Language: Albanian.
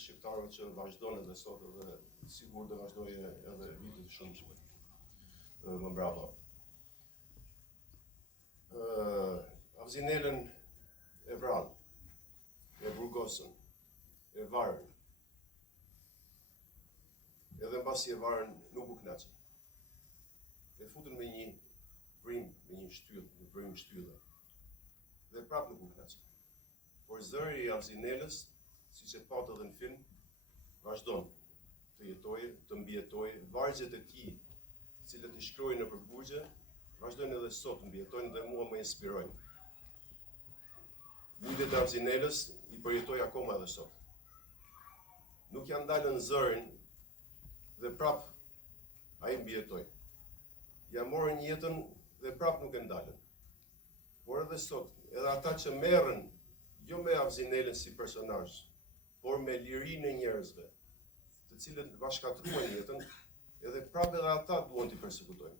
gjithë shqiptarëve që vazhdon edhe sot edhe sigur të vazhdojë edhe vitet shumë më brapa. Avzinelën e vrarë, e burgosën, e varën, edhe mbasi e varën nuk u knaqën. E futën me një vrim, me një shtyllë, një vrim shtyllë, dhe prapë nuk u knaqën. Por zëri i Avzinelës, siç e patë edhe në film, vazhdon të jetojë, të mbijetojë, vargjet e tij, të cilët i shkruajnë nëpër burgje, vazhdojnë edhe sot mbijetojnë dhe mua më inspirojnë. Lindjet e Avzinelës i përjetoj akoma edhe sot. Nuk janë dalë në zërin dhe prap ai mbijetoi. Ja morën jetën dhe prap nuk e ndalën. Por edhe sot, edhe ata që merren jo me Avzinelën si personazh, por me lirinë e njerëzve, të cilët bashkatruan jetën, edhe prapë edhe ata duan t'i përsekutojnë.